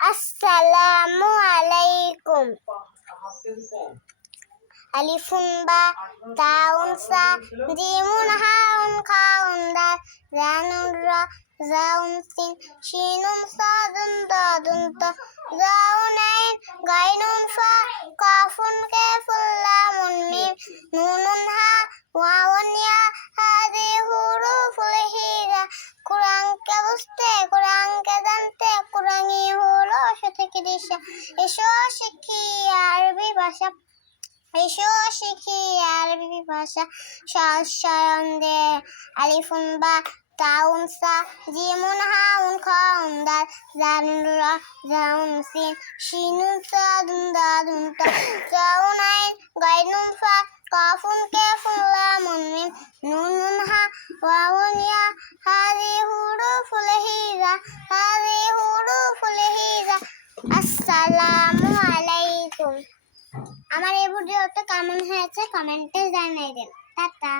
আসসালামু আলাইকুম। আলিফুন বা তাউন সা জিমুন হাউন খাউন দাল জানুন রা জাউন সিন শিনুন সাদুন দাদুন তা জাউন আইন গাইনুন ফা কাফুন কাফুন লামুন মিম নুনুন হা ওয়াউন ইয়া হাদি হুরুফুল হিজা। কোরআনকে বুঝতে, কোরআনকে জানতে, কোরআনই হলো সঠিক দিশা। এসো শিখি আরবি ভাষা, এসো শিখি আরবি ভাষা। সরন্দে আলিফুন বা তাউন সা জিমুন হাউন খাউন দাল জানুন রা জাউন সিন শিনুন সাদুন দাদুন তা জাউন আইন গাইনুন ফা কাফুন কাফুন লামুন মিম নুনুন হা ওয়াউন ইয়া হাদি হুরুফুল হিজা, হাদি হুরুফুল হিজা। আসসালামু আলাইকুম। আমার এই ভিডিওটা কেমন হয়েছে কমেন্টে জানিয়ে দিন। টাটা।